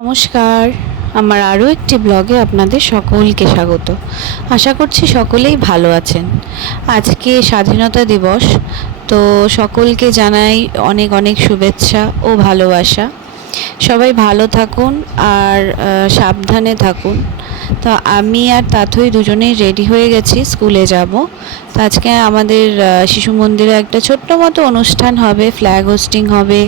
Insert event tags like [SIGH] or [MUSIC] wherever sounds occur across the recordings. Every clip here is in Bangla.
নমস্কার। আমার আরও একটি ব্লগে আপনাদের সকলকে স্বাগত। আশা করছি সকলেই ভালো আছেন। আজকে স্বাধীনতা দিবস, তো সকলকে জানাই অনেক অনেক শুভেচ্ছা ও ভালোবাসা। সবাই ভালো থাকুন আর সাবধানে থাকুন। তো আমি আর তাথই দুজনেই রেডি হয়ে গেছি, স্কুলে যাব। তো আজকে আমাদের শিশু মন্দিরে একটা ছোট্ট মতো অনুষ্ঠান হবে ফ্ল্যাগ হোস্টিং হবে।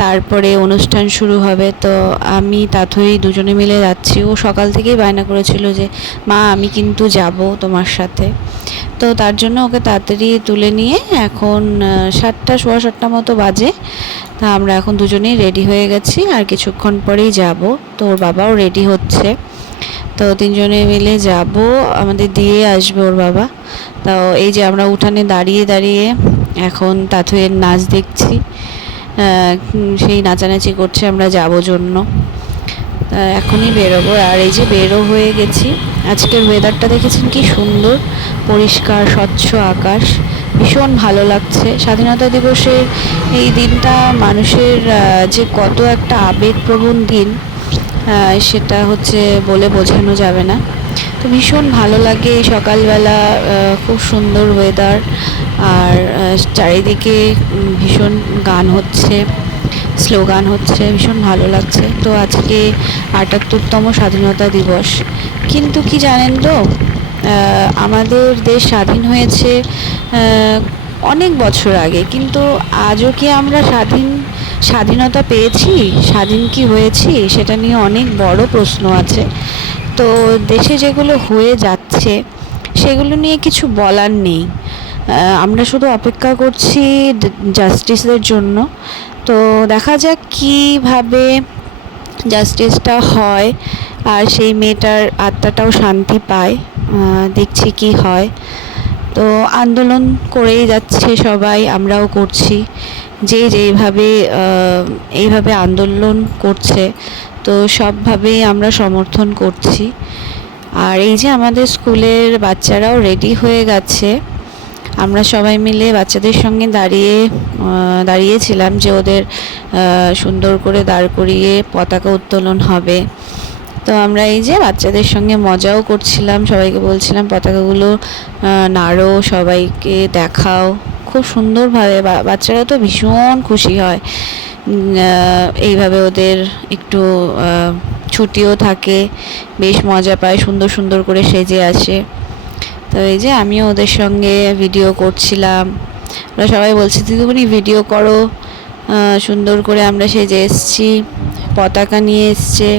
তারপরে অনুষ্ঠান শুরু হবে। তো আমি তাথই দুজনে মিলে যাচ্ছি। ও সকাল থেকেই বায়না করেছিল যে, মা, আমি কিন্তু যাব তোমার সাথে। তো তার জন্য ওকে তাড়াতাড়ি তুলে নিয়ে এখন সাতটা, সোয়া সাতটা মতো বাজে। তা আমরা এখন দুজনেই রেডি হয়ে গেছি আর কিছুক্ষণ পরেই যাব। তো ওর বাবাও রেডি হচ্ছে। তো তিনজনে মিলে যাব। আমাদের দিয়ে আসবে ওর বাবা। তো এই যে আমরা উঠানে দাঁড়িয়ে দাঁড়িয়ে এখন তাথুয়ের নাচ দেখছি। সেই নাচানাচি করছে, আমরা যাব জন্য। এখনই বেরোবো। আর এই যে বেরো হয়ে গেছি, আজকের ওয়েদারটা দেখেছেন কি সুন্দর, পরিষ্কার, স্বচ্ছ আকাশ, ভীষণ ভালো লাগছে। স্বাধীনতা দিবসের এই দিনটা মানুষের যে কত একটা আবেগপ্রবণ দিন সেটা হচ্ছে বলে বোঝানো যাবে না। তো ভীষণ ভালো লাগে সকালবেলা খুব সুন্দর ওয়েদার আর চারিদিকে ভীষণ গান হচ্ছে, স্লোগান হচ্ছে, ভীষণ ভালো লাগছে। তো আজকে আটাত্তরতম স্বাধীনতা দিবস। কিন্তু কি জানেন তো আমাদের দেশ স্বাধীন হয়েছে অনেক বছর আগে। কিন্তু আজও কি আমরা স্বাধীন, স্বাধীনতা পেয়েছি? স্বাধীন কি হয়েছি? সেটা নিয়ে অনেক বড় প্রশ্ন আছে। তো দেশে যেগুলো হয়ে যাচ্ছে, সেগুলো নিয়ে কিছু বলার নেই। আমরা শুধু অপেক্ষা করছি জাস্টিসের জন্য। তো দেখা যাক কীভাবে জাস্টিসটা হয় আর সেই মেয়েটার আত্মাটাও শান্তি পায়। দেখছি কি হয়। তো আন্দোলন করেই যাচ্ছে সবাই, আমরাও করছি। যে যেইভাবে এইভাবে আন্দোলন করছে তো সবভাবেই আমরা সমর্থন করছি। আর এই যে আমাদের স্কুলের বাচ্চারাও রেডি হয়ে গেছে, আমরা সবাই মিলে বাচ্চাদের সঙ্গে দাঁড়িয়ে দাঁড়িয়েছিলাম যে ওদের সুন্দর করে দাঁড় করিয়ে পতাকা উত্তোলন হবে। তো আমরা এই যে বাচ্চাদের সঙ্গে মজাও করছিলাম, সবাইকে বলছিলাম, পতাকাগুলো নাড়ো, সবাইকে দেখাও। খুব সুন্দরভাবে বাচ্চারা তো ভীষণ খুশি হয়। এইভাবে ওদের একটু ছুটিও থাকে, বেশ মজা পায়, সুন্দর সুন্দর করে সেজে আসে। তো এই যে আমিও ওদের সঙ্গে ভিডিও করছিলাম। ওরা সবাই বলছে, দিদিমণি ভিডিও করো। সুন্দর করে আমরা সেজে এসছি, পতাকা নিয়ে এসছে।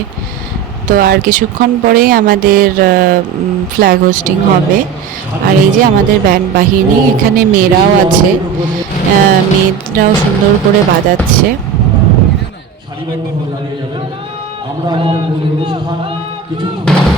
তো আর কিছুক্ষণ পরেই আমাদের ফ্ল্যাগ হোস্টিং হবে। আর এই যে আমাদের ব্যান্ড বাহিনী, এখানে মেয়েরাও আছে। মেয়েরাও সুন্দর করে বাজাচ্ছে। সারিবদ্ধভাবে দাঁড়িয়ে যাবেন। আমরা আমাদের মূল অনুষ্ঠান কিছুক্ষণ।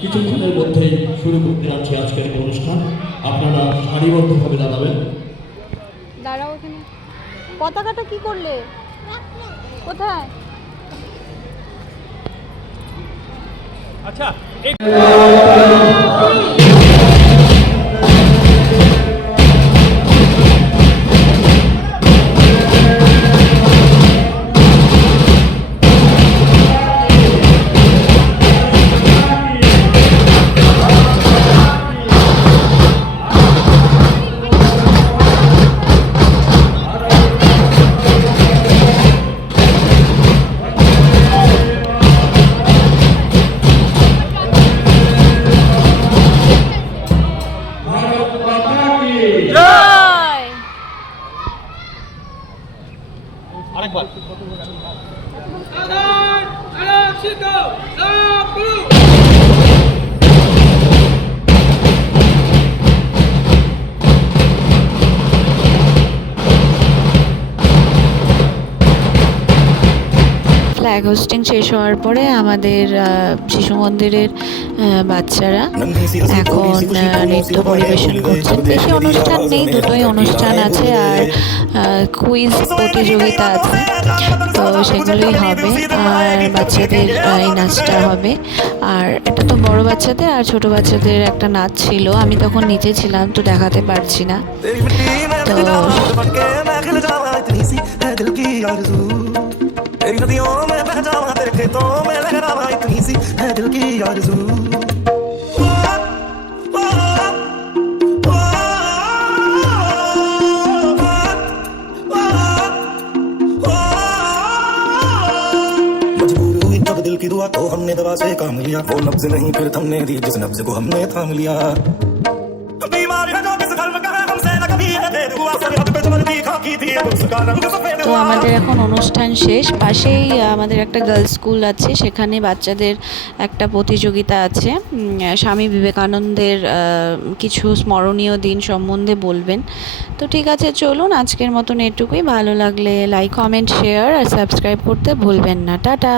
কিছুক্ষণের মধ্যেই শুরু করতে যাচ্ছি আজকের অনুষ্ঠান। আপনারা সারিবদ্ধভাবে দাঁড়াবেন। দাঁড়াও এখানে। পতাকাটা কি করলে? কোথায়? আচ্ছা আরেকবার। ফ্ল্যাগ হোস্টিং শেষ হওয়ার পরে আমাদের শিশু মন্দিরের বাচ্চারা এখন নৃত্য পরিবেশন করছে। বেশি অনুষ্ঠান নেই, দুটোই অনুষ্ঠান আছে আর কুইজ প্রতিযোগিতা আছে। তো সেগুলোই হবে। আর বাচ্চাদের এই নাচটা হবে। আর এটা তো বড় বাচ্চাদের আর ছোট বাচ্চাদের একটা নাচ ছিল। আমি তখন নিচে ছিলাম, তো দেখাতে পারছি না। तेरी [LAUGHS] तेरी नदियों में बह जाऊँ तेरे खेतों में लहराऊं इतनी सी है दिल की आरज़ू। दिल की दुआ तो हमने दवा से काम लिया। वो नब्ज नहीं, फिर थमने दी जिस नब्ज को हमने थाम लिया। তো আমাদের এখন অনুষ্ঠান শেষ। পাশেই আমাদের একটা গার্লস স্কুল আছে। সেখানে বাচ্চাদের একটা প্রতিযোগিতা আছে। স্বামী বিবেকানন্দের কিছু স্মরণীয় দিন সম্বন্ধে বলবেন। তো ঠিক আছে চলুন আজকের মতন এটুকুই। ভালো লাগলে লাইক কমেন্ট শেয়ার আর সাবস্ক্রাইব করতে ভুলবেন না। টাটা!